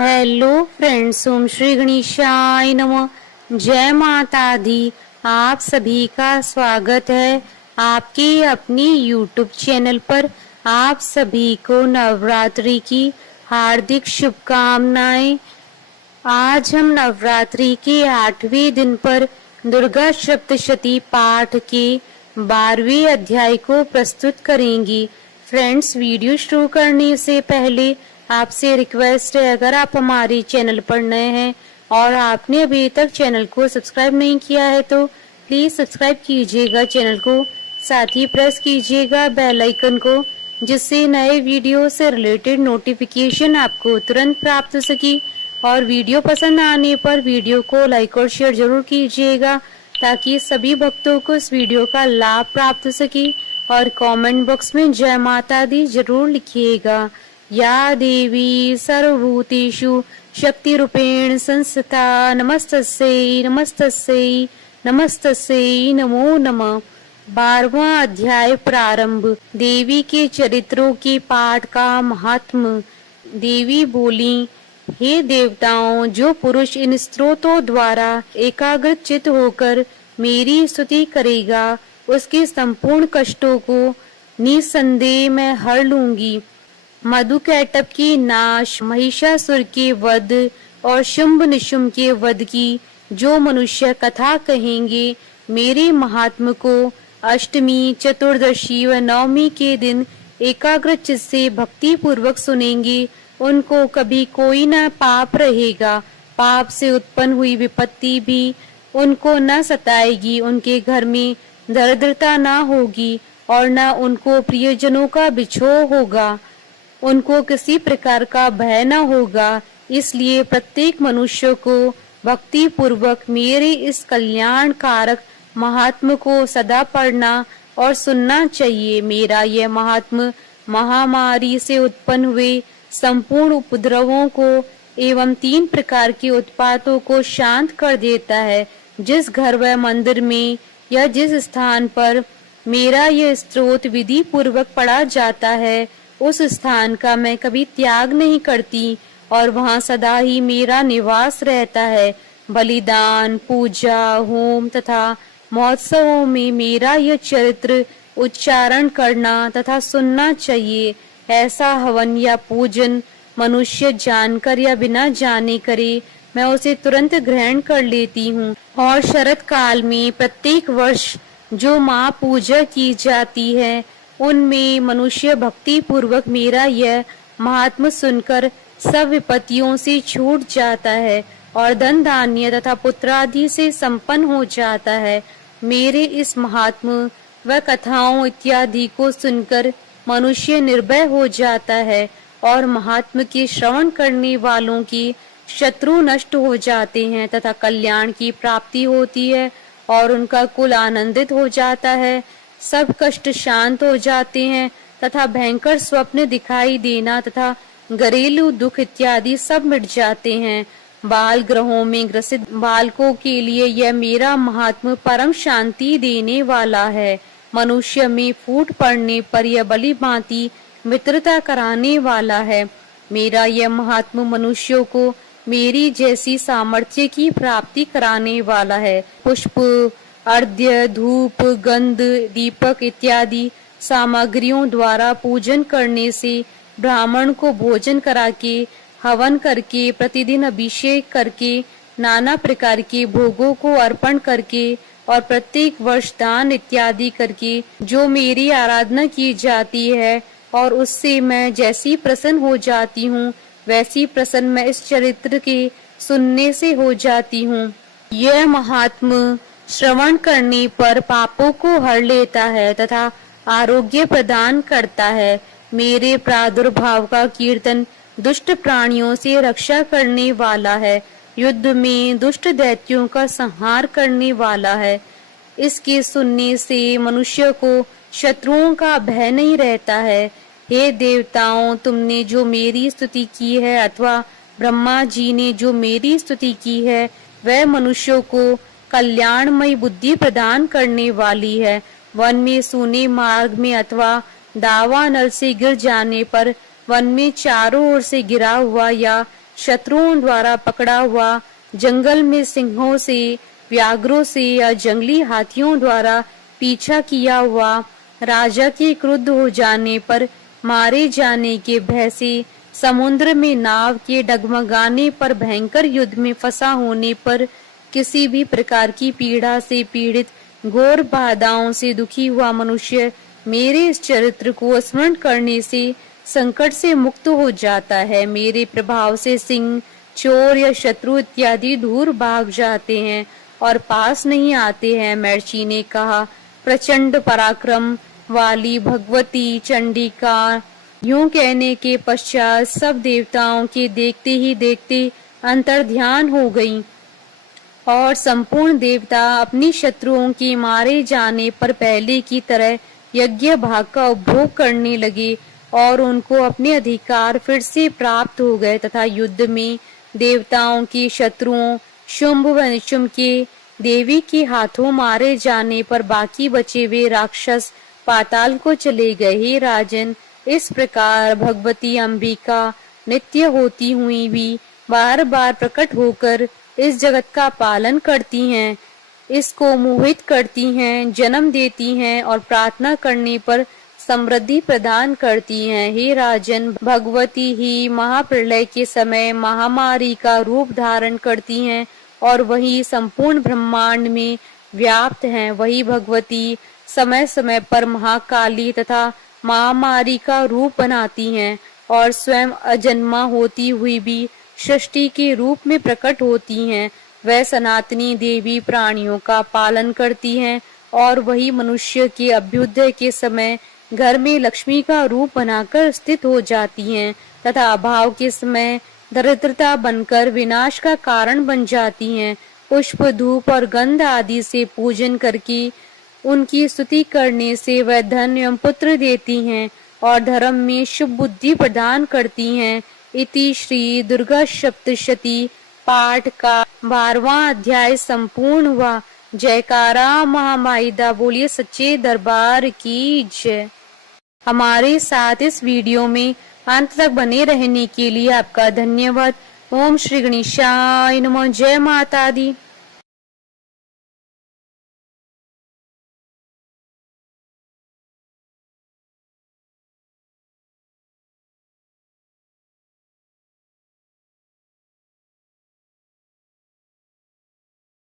Hello friends, ओम श्री गणेशाय नमः। जय माता दी। आप सभी का स्वागत है आपके अपने यूट्यूब चैनल पर। आप सभी को नवरात्रि की हार्दिक शुभकामनाएं। आज हम नवरात्रि के 8वें दिन पर दुर्गा सप्तशती पाठ के 12वें अध्याय को प्रस्तुत करेंगी। फ्रेंड्स, वीडियो शुरू करने से पहले आपसे रिक्वेस्ट है, अगर आप हमारे चैनल पर नए हैं और आपने अभी तक चैनल को सब्सक्राइब नहीं किया है तो प्लीज सब्सक्राइब कीजिएगा चैनल को, साथ ही प्रेस कीजिएगा बेल आइकन को, जिससे नए वीडियो से रिलेटेड नोटिफिकेशन आपको तुरंत प्राप्त हो सके। और वीडियो पसंद आने पर वीडियो को लाइक और शेयर जरूर कीजिएगा ताकि सभी भक्तों को इस वीडियो का लाभ प्राप्त हो सके। और कमेंट बॉक्स में जय माता दी जरूर लिखिएगा। या देवी सर्वभूतेषु शक्ति रूपेण संस्थिता नमस्तस्यै नमस्तस्यै नमस्तस्यै नमो नमः। 12वां अध्याय प्रारंभ। देवी के चरित्रों के पाठ का महात्म्य। देवी बोली, हे देवताओं, जो पुरुष इन स्तोत्रों द्वारा एकाग्रचित होकर मेरी स्तुति करेगा उसके संपूर्ण कष्टों को निसंदेह मैं हर लूंगी। मधुकैटभ की नाश, महिषासुर के वध और शुंभ निशुंभ के वध की जो मनुष्य कथा कहेंगे, मेरे महात्म को अष्टमी, चतुर्दशी व नवमी के दिन एकाग्रचित से भक्ति पूर्वक सुनेंगे, उनको कभी कोई न पाप रहेगा। पाप से उत्पन्न हुई विपत्ति भी उनको न सताएगी। उनके घर में दरिद्रता न होगी और न उनको प्रियजनों का बिछोह होगा। उनको किसी प्रकार का भय न होगा। इसलिए प्रत्येक मनुष्य को भक्ति पूर्वक मेरे इस कल्याण कारक महात्म को सदा पढ़ना और सुनना चाहिए। मेरा यह महात्म महामारी से उत्पन्न हुए संपूर्ण उपद्रवों को एवं 3 प्रकार के उत्पातों को शांत कर देता है। जिस घर व मंदिर में या जिस स्थान पर मेरा यह स्तोत्र विधि पूर्वक पढ़ा जाता है, उस स्थान का मैं कभी त्याग नहीं करती और वहाँ सदा ही मेरा निवास रहता है। बलिदान, पूजा, होम तथा महोत्सवों में मेरा यह चरित्र उच्चारण करना तथा सुनना चाहिए। ऐसा हवन या पूजन मनुष्य जानकर या बिना जाने करे, मैं उसे तुरंत ग्रहण कर लेती हूँ। और शरद काल में प्रत्येक वर्ष जो माँ पूजा की जाती है, उनमें मनुष्य भक्ति पूर्वक मेरा यह महात्म सुनकर सब विपत्तियों से छूट जाता है और धन धान्य तथा पुत्र आदि से संपन्न हो जाता है। मेरे इस महात्म व कथाओं इत्यादि को सुनकर मनुष्य निर्भय हो जाता है और महात्म के श्रवण करने वालों की शत्रु नष्ट हो जाते हैं तथा कल्याण की प्राप्ति होती है और उनका कुल आनंदित हो जाता है। सब कष्ट शांत हो जाते हैं तथा भयंकर स्वप्न दिखाई देना तथा घरेलू दुख इत्यादि सब मिट जाते हैं। बाल ग्रहों में ग्रसित बालकों के लिए यह मेरा महात्म परम शांति देने वाला है। मनुष्य में फूट पड़ने पर यह बलि भांति मित्रता कराने वाला है। मेरा यह महात्म मनुष्यों को मेरी जैसी सामर्थ्य की प्राप्ति कराने वाला है। पुष्प, अर्घ्य, धूप, गंध, दीपक इत्यादि सामग्रियों द्वारा पूजन करने से, ब्राह्मण को भोजन करा के, हवन करके, प्रतिदिन अभिषेक करके, नाना प्रकार के भोगों को अर्पण करके और प्रत्येक वर्ष दान इत्यादि करके जो मेरी आराधना की जाती है और उससे मैं जैसी प्रसन्न हो जाती हूँ, वैसी प्रसन्न मैं इस चरित्र के सुनने से हो जाती हूँ। यह महात्म श्रवण करने पर पापों को हर लेता है तथा आरोग्य प्रदान करता है। मेरे प्रादुर्भाव का कीर्तन दुष्ट प्राणियों से रक्षा करने वाला है। युद्ध में दुष्ट दैत्यों का संहार करने वाला है। इसके सुनने से मनुष्य को शत्रुओं का भय नहीं रहता है। हे देवताओं, तुमने जो मेरी स्तुति की है अथवा ब्रह्मा जी ने जो मेरी स्तुति की है, वह मनुष्यों को कल्याणमयी बुद्धि प्रदान करने वाली है। वन में सूने मार्ग में अथवा दावानल से गिर जाने पर वन में चारों ओर से गिरा हुआ या शत्रुओं द्वारा पकड़ा हुआ, जंगल में सिंहों से, व्याघ्रों से या जंगली हाथियों द्वारा पीछा किया हुआ, राजा के क्रुद्ध हो जाने पर मारे जाने के भय से, समुद्र में नाव के डगमगाने पर, भयंकर युद्ध में फंसा होने पर, किसी भी प्रकार की पीड़ा से पीड़ित, घोर बाधाओं से दुखी हुआ मनुष्य मेरे इस चरित्र को स्मरण करने से संकट से मुक्त हो जाता है। मेरे प्रभाव से सिंह, चोर या शत्रु इत्यादि दूर भाग जाते हैं और पास नहीं आते हैं। महर्षि ने कहा, प्रचंड पराक्रम वाली भगवती चंडिका यूं कहने के पश्चात सब देवताओं के देखते ही देखते अंतर्ध्यान हो गईं और संपूर्ण देवता अपनी शत्रुओं के मारे जाने पर पहले की तरह यज्ञ भाग का उपभोग करने लगे और उनको अपने अधिकार फिर से प्राप्त हो गए तथा युद्ध में देवताओं के शत्रुओं शुंभ व निशुंभ के देवी के हाथों मारे जाने पर बाकी बचे हुए राक्षस पाताल को चले गए। हे राजन, इस प्रकार भगवती अंबिका नित्य होती हुई भी बार बार प्रकट होकर इस जगत का पालन करती हैं, इसको मोहित करती हैं, जन्म देती हैं और प्रार्थना करने पर समृद्धि प्रदान करती हैं। हे राजन, भगवती ही महाप्रलय के समय महामारी का रूप धारण करती हैं और वही संपूर्ण ब्रह्मांड में व्याप्त हैं। वही भगवती समय समय पर महाकाली तथा महामारी का रूप बनाती हैं और स्वयं अजन्मा होती हुई भी सृष्टि के रूप में प्रकट होती हैं। वह सनातनी देवी प्राणियों का पालन करती हैं और वही मनुष्य के अभ्युदय के समय घर में लक्ष्मी का रूप बनाकर स्थित हो जाती हैं तथा अभाव के समय दरिद्रता बनकर विनाश का कारण बन जाती हैं। पुष्प, धूप और गंध आदि से पूजन करके उनकी स्तुति करने से वह धन एवं पुत्र देती हैं और धर्म में शुभ बुद्धि प्रदान करती हैं। इति श्री दुर्गा सप्तशती पाठ का 12वां अध्याय संपूर्ण हुआ। जयकारा महामाई दा, बोलिए सच्चे दरबार की जय। हमारे साथ इस वीडियो में अंत तक बने रहने के लिए आपका धन्यवाद। ओम श्री गणेशाय नमः। जय माता दी।